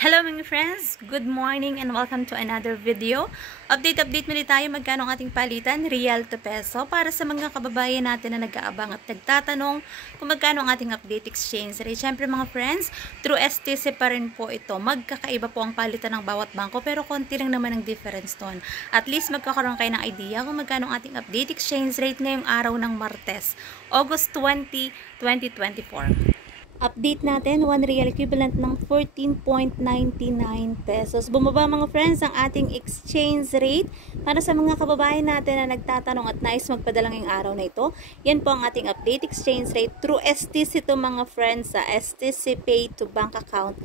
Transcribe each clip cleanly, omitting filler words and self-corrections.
Hello mga friends! Good morning and welcome to another video. Update muli tayo magkano ang ating palitan, real to peso, para sa mga kababayan natin na nag-aabang at nagtatanong kung magkano ang ating update exchange rate. Siyempre mga friends, through STC pa rin po ito. Magkakaiba po ang palitan ng bawat bangko pero konti lang naman ang difference doon. At least magkakaroon kayo ng idea kung magkano ang ating update exchange rate ngayong araw ng Martes, August 20, 2024. Update natin, 1 real equivalent ng 14.99 pesos. Bumaba mga friends ang ating exchange rate para sa mga kababayan natin na nagtatanong at nais magpadala ngayong araw na ito. Yan po ang ating update exchange rate through STC to mga friends sa STC Pay to Bank Account.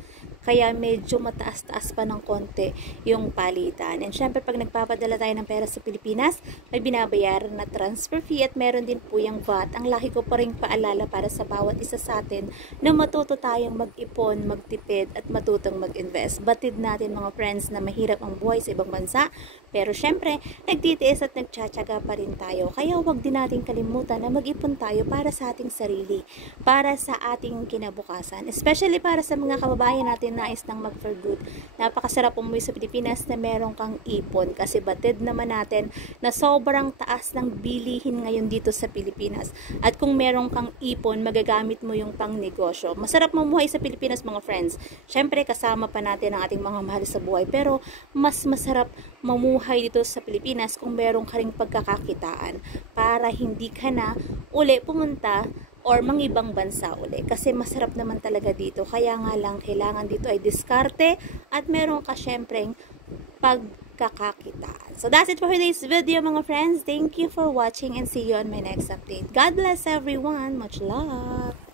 Kaya medyo mataas-taas pa ng konti yung palitan. And syempre pag nagpapadala tayo ng pera sa Pilipinas, may binabayaran na transfer fee at meron din po yung VAT. Ang laki ko pa rin paalala para sa bawat isa sa atin na matuto tayong mag-ipon, magtipid at matutong mag-invest. Batid natin mga friends na mahirap ang buhay sa ibang bansa, pero syempre nagtitiis at nagtsatsaga pa rin tayo. Kaya huwag din natin kalimutan na mag-ipon tayo para sa ating sarili, para sa ating kinabukasan. Especially para sa mga kababayan natin nais ng mag-for good. Napakasarap umuwi sa Pilipinas na meron kang ipon kasi batid naman natin na sobrang taas ng bilihin ngayon dito sa Pilipinas. At kung meron kang ipon, magagamit mo yung pang negosyo. Masarap mamuhay sa Pilipinas mga friends. Syempre kasama pa natin ang ating mga mahal sa buhay, pero mas masarap mamuhay dito sa Pilipinas kung meron ka ring pagkakakitaan para hindi ka na uli pumunta or mangibang bansa uli. Kasi masarap naman talaga dito. Kaya nga lang, kailangan dito ay diskarte at meron ka syempreng pagkakakitaan. So that's it for today's video mga friends. Thank you for watching and see you on my next update. God bless everyone. Much love.